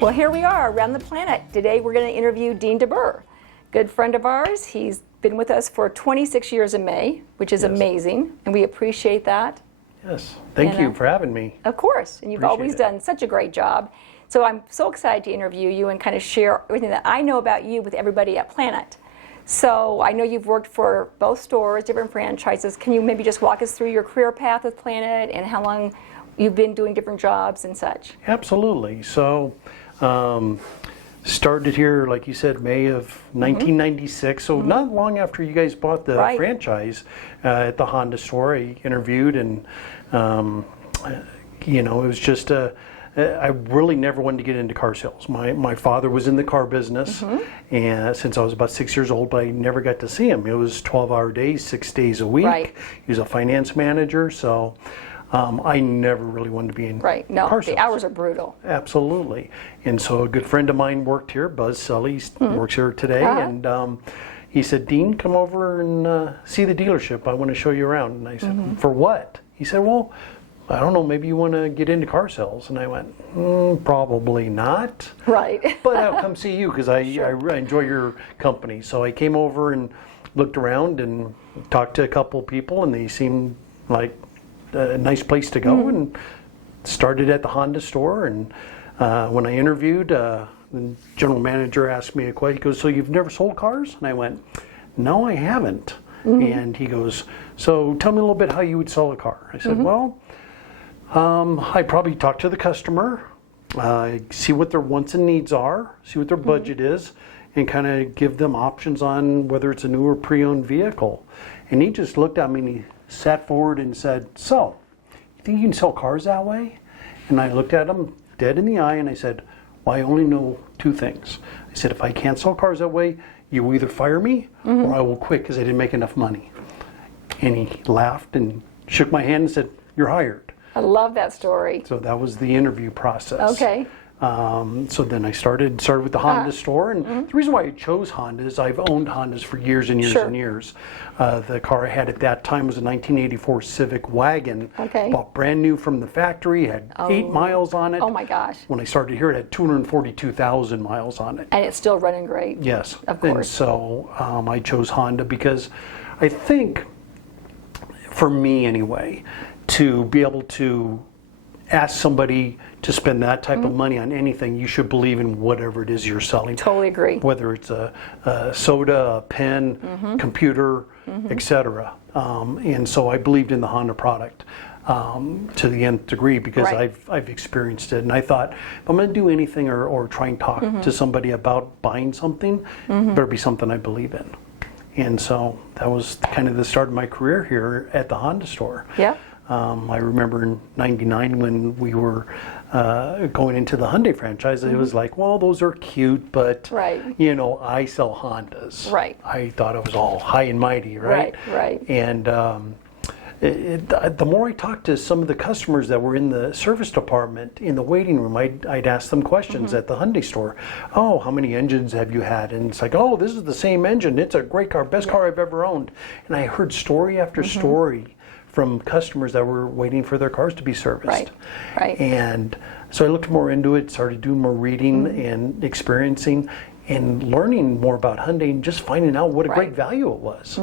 Well, here we are around the planet. Today we're going to interview Dean Debuhr, good friend of ours. He's been with us for 26 years in May, which is amazing, and we appreciate that. Yes, thank you for having me. Of course, and you've always done such a great job. So I'm so excited to interview you and kind of share everything that I know about you with everybody at Planet. So I know you've worked for both stores, different franchises. Can you maybe just walk us through your career path with Planet and how long you've been doing different jobs and such? Absolutely. So started here, like you said, May of 1996. So not long after you guys bought the franchise at the Honda store, I interviewed, and you know, it was just I really never wanted to get into car sales. My father was in the car business, and since I was about 6 years old, but I never got to see him. It was 12-hour days, 6 days a week. He was a finance manager, so I never really wanted to be in car sales. The hours are brutal. Absolutely. And so a good friend of mine worked here, Buzz Sully, works here today, and he said, Dean, come over and see the dealership. I want to show you around. And I said, for what? He said, well, I don't know, maybe you want to get into car sales. And I went, probably not. Right. But I'll come see you because I enjoy your company. So I came over and looked around and talked to a couple people, and they seemed like a nice place to go, and started at the Honda store. And when I interviewed, the general manager asked me a question. He goes, so you've never sold cars? And I went, no, I haven't. And he goes, so tell me a little bit how you would sell a car. I said, well, I probably talk to the customer, see what their wants and needs are, see what their budget is, and kind of give them options on whether it's a new or pre-owned vehicle. And he just looked at me and he sat forward and said, so, you think you can sell cars that way? And I looked at him dead in the eye and I said, well, I only know two things. I said, if I can't sell cars that way, you will either fire me or I will quit because I didn't make enough money. And he laughed and shook my hand and said, you're hired. I love that story. So that was the interview process. Okay. So then I started with the Honda store, and the reason why I chose Honda is I've owned Hondas for years and years and years. The car I had at that time was a 1984 Civic wagon, bought brand new from the factory, had 8 miles on it. Oh my gosh. When I started here, it had 242,000 miles on it. And it's still running great. Yes. Of course. And so I chose Honda because I think, for me anyway, to be able to ask somebody to spend that type of money on anything, you should believe in whatever it is you're selling. Totally agree. Whether it's a soda, a pen, computer, etc. And so I believed in the Honda product to the nth degree because I've experienced it. And I thought, if I'm going to do anything or try and talk to somebody about buying something, it better be something I believe in. And so that was kind of the start of my career here at the Honda store. Yeah. I remember in '99 when we were going into the Hyundai franchise, it was like, well, those are cute, but you know, I sell Hondas. Right. I thought it was all high and mighty, right? Right. And the more I talked to some of the customers that were in the service department, in the waiting room, I'd ask them questions at the Hyundai store. Oh, how many engines have you had? And it's like, oh, this is the same engine. It's a great car, best car I've ever owned. And I heard story after story from customers that were waiting for their cars to be serviced. Right. And so I looked more into it, started doing more reading and experiencing and learning more about Hyundai and just finding out what a great value it was.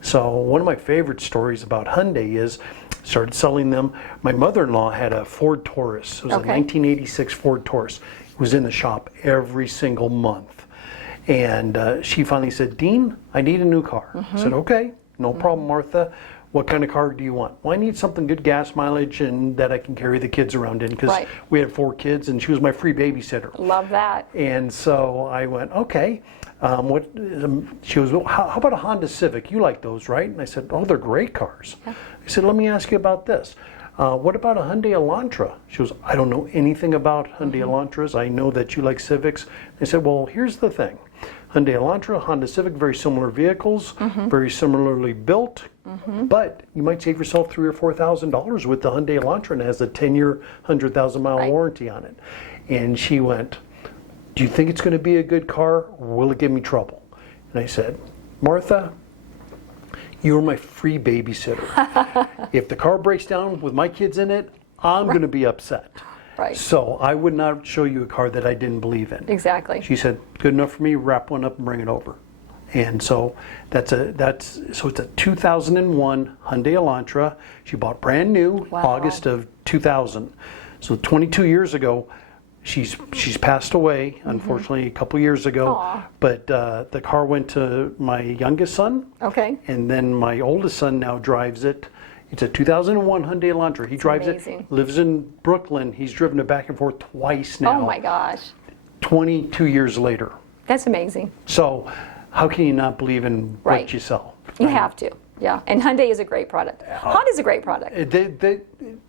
So one of my favorite stories about Hyundai is started selling them. My mother-in-law had a Ford Taurus. It was a 1986 Ford Taurus. It was in the shop every single month. And she finally said, Dean, I need a new car. I said, okay, no problem, Martha. What kind of car do you want? Well, I need something good gas mileage and that I can carry the kids around in because we had 4 kids and she was my free babysitter. Love that. And so I went, okay. She goes, well, how about a Honda Civic? You like those, right? And I said, oh, they're great cars. I said, let me ask you about this. What about a Hyundai Elantra? She goes, I don't know anything about Hyundai Elantras. I know that you like Civics. I said, well, here's the thing. Hyundai Elantra, Honda Civic, very similar vehicles, very similarly built, but you might save yourself $3,000 or $4,000 with the Hyundai Elantra, and it has a 10-year, 100,000-mile warranty on it. And she went, do you think it's going to be a good car, or will it give me trouble? And I said, Martha, you're my free babysitter. If the car breaks down with my kids in it, I'm going to be upset. Right. So I would not show you a car that I didn't believe in. Exactly. She said, good enough for me, wrap one up and bring it over. And so it's a 2001 Hyundai Elantra. She bought brand new, Wow. August of 2000. So 22 years ago, she's passed away, unfortunately, a couple years ago. Aw. But the car went to my youngest son. Okay. And then my oldest son now drives it. It's a 2001 Hyundai Elantra. He drives amazing. it, lives in Brooklyn. He's driven it back and forth twice now. Oh my gosh. 22 years later. That's amazing. So how can you not believe in Right. what you sell? You have to. Yeah. And Hyundai is a great product. Honda's a great product.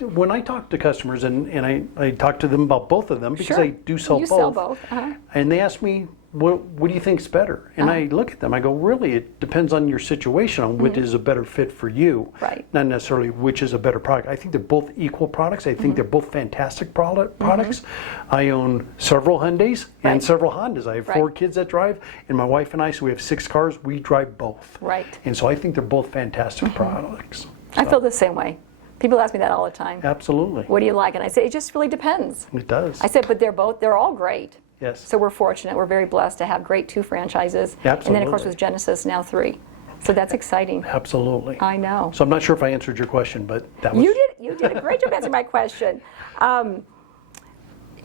When I talk to customers, and I talk to them about both of them because Sure. I do sell You both. sell both. Uh-huh. And they ask me, what do you think's better? And I look at them, I go, really, it depends on your situation, on which is a better fit for you. Right. Not necessarily which is a better product. I think they're both equal products. I think they're both fantastic products. I own several Hyundais and Right. several Hondas. I have Right. 4 kids that drive, and my wife and I, so we have 6 cars. We drive both. Right. And so I think they're both fantastic products. I feel the same way. People ask me that all the time. Absolutely. What do you like? And I say, it just really depends. It does. I said, but they're all great. Yes. So we're fortunate. We're very blessed to have great 2 franchises. And then, of course, Absolutely. with Genesis, now 3. So that's exciting. Absolutely. I know. So I'm not sure if I answered your question, but that was... You did a great job answering my question.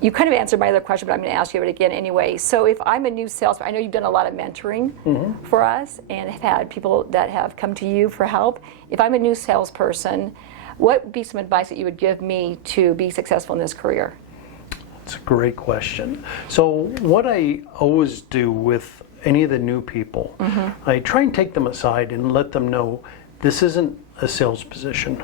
You kind of answered my other question, but I'm going to ask you it again anyway. So if I'm a new salesman, I know you've done a lot of mentoring for us and have had people that have come to you for help. If I'm a new salesperson, what would be some advice that you would give me to be successful in this career? It's a great question. So what I always do with any of the new people, I try and take them aside and let them know this isn't a sales position.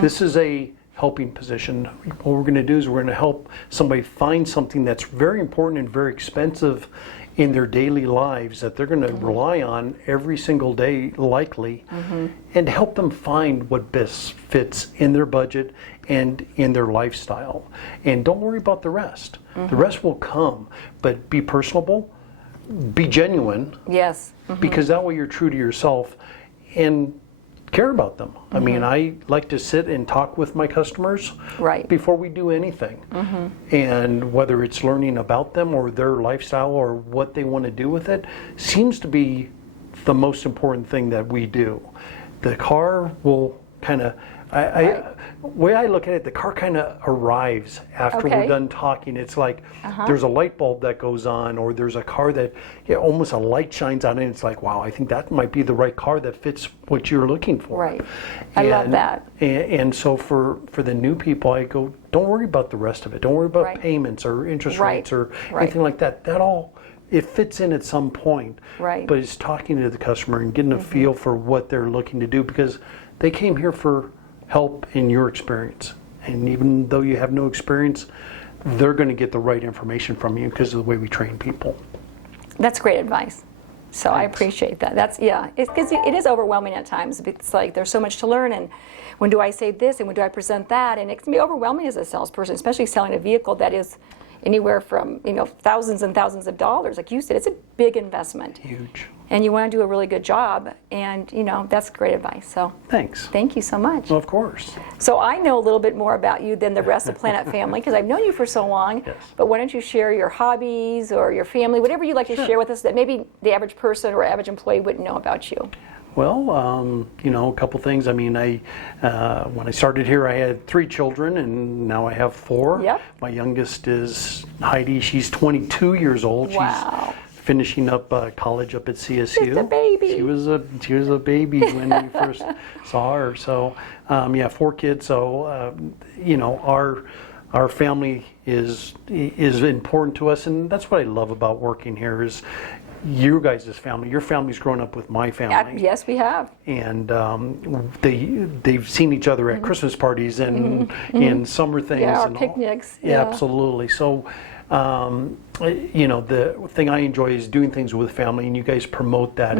This is a helping position. What we're going to do is we're going to help somebody find something that's very important and very expensive in their daily lives that they're going to rely on every single day, likely, and help them find what best fits in their budget and in their lifestyle. And don't worry about the rest. The rest will come, but be personable, be genuine, Yes. because that way you're true to yourself and care about them. I mean, I like to sit and talk with my customers Right. before we do anything. And whether it's learning about them or their lifestyle or what they want to do with it seems to be the most important thing that we do. The car will kind of, way I look at it, the car kind of arrives after Okay. we're done talking. It's like there's a light bulb that goes on, or there's a car that almost a light shines on it, and it's like, wow, I think that might be the right car that fits what you're looking for. Right. I love that. And so for the new people, I go, don't worry about the rest of it. Don't worry about Right. payments or interest Right. rates or Right. anything like that. That all, it fits in at some point. Right. But it's talking to the customer and getting a feel for what they're looking to do, because they came here for help in your experience. And even though you have no experience, they're going to get the right information from you because of the way we train people. That's great advice. So I Thanks. appreciate that. That's, yeah, because it is overwhelming at times. It's like there's so much to learn, and when do I say this, and when do I present that, and it can be overwhelming as a salesperson, especially selling a vehicle that is anywhere from thousands and thousands of dollars. Like you said, it's a big investment, Huge. and you want to do a really good job, and that's great advice. So Thanks. thank you so much. Well, of course. So I know a little bit more about you than the rest of Planet Family because I've known you for so long. Yes. But why don't you share your hobbies or your family, whatever you'd like to share with us that maybe the average person or average employee wouldn't know about you? Well, a couple things. I mean, when I started here, I had 3 children, and now I have 4. Yep. My youngest is Heidi. She's 22 years old. Wow. She's finishing up college up at CSU. Just a baby. She was a baby when we first saw her. So, 4 kids. So, our family is important to us, and that's what I love about working here is you guys' family. Your family's grown up with my family. Yes, we have. And they've seen each other at Christmas parties and summer things. Yeah, or and all. picnics. Yeah, absolutely. So, the thing I enjoy is doing things with family, and you guys promote that.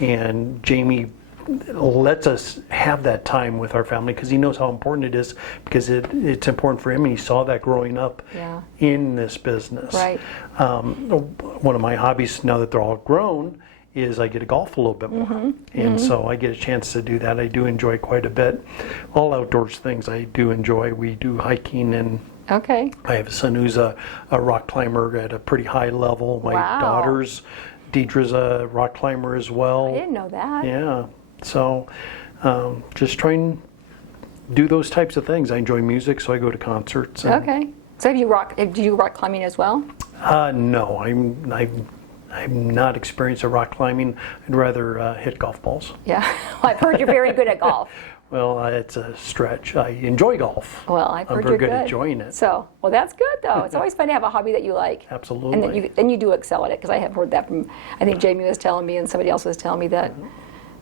And Jamie lets us have that time with our family because he knows how important it is, because it's important for him, and he saw that growing up in this business. Right. One of my hobbies now that they're all grown is I get to golf a little bit more, and so I get a chance to do that. I do enjoy quite a bit. All outdoors things I do enjoy. We do hiking and Okay. I have a son who's a rock climber at a pretty high level. My Wow. Deidre's a rock climber as well. I didn't know that. Yeah. So just try and do those types of things. I enjoy music, so I go to concerts. And, Okay. So do you rock climbing as well? No, I'm not experienced at rock climbing. I'd rather hit golf balls. Yeah. Well, I've heard you're very good at golf. Well, it's a stretch. I enjoy golf. Well, I've heard I'm you're very good good at enjoying it. So, well, that's good though. It's always fun to have a hobby that you like. Absolutely. And then you do excel at it, because I have heard that from, I think Jamie was telling me and somebody else was telling me that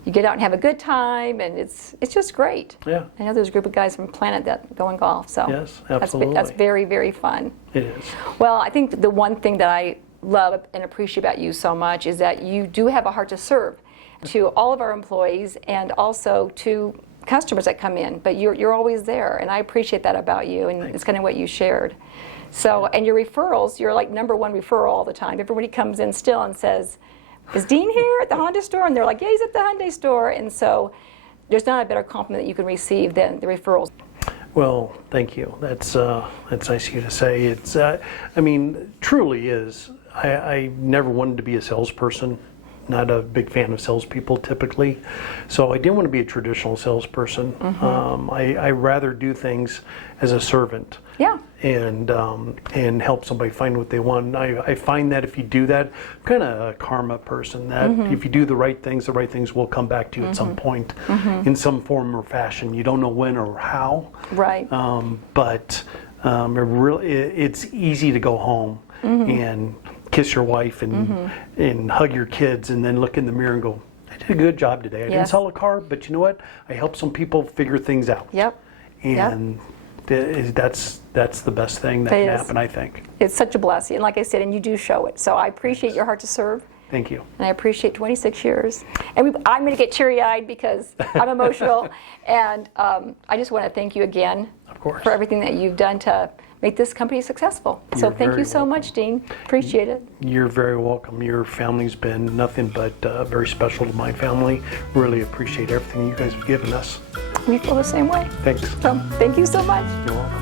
you get out and have a good time, and it's just great. Yeah. I know there's a group of guys from Planet that go and golf, so Yes, that's absolutely. very, very fun. It is. Well, I think the one thing that I love and appreciate about you so much is that you do have a heart to serve to all of our employees and also to customers that come in, but you're always there, and I appreciate that about you, and it's kind of what you shared. So, and your referrals, you're like #1 referral all the time. Everybody comes in still and says, is Dean here at the Honda store? And they're like, yeah, he's at the Hyundai store. And so there's not a better compliment that you can receive than the referrals. Well, thank you. That's nice of you to say. It's, I mean, truly is. I never wanted to be a salesperson. Not a big fan of salespeople typically, so I didn't want to be a traditional salesperson. I rather do things as a servant. Yeah. And help somebody find what they want. I find that if you do that, I'm kind of a karma person, that if you do the right things will come back to you at some point in some form or fashion. You don't know when or how. Right. But it's easy to go home and kiss your wife and hug your kids and then look in the mirror and go, I did a good job today. I didn't Yes. sell a car, but you know what? I helped some people figure things out. Yep. And that's the best thing that It can is. happen, I think. It's such a blessing. And like I said, and you do show it. So I appreciate your heart to serve. Thank you. And I appreciate 26 years. And I'm going to get teary-eyed because I'm emotional. And I just want to thank you again Of course. for everything that you've done to make this company successful. So You're thank you very so welcome. much, Dean. Appreciate it. You're very welcome. Your family's been nothing but very special to my family. Really appreciate everything you guys have given us. We feel the same way. Thanks. So thank you so much. You're welcome.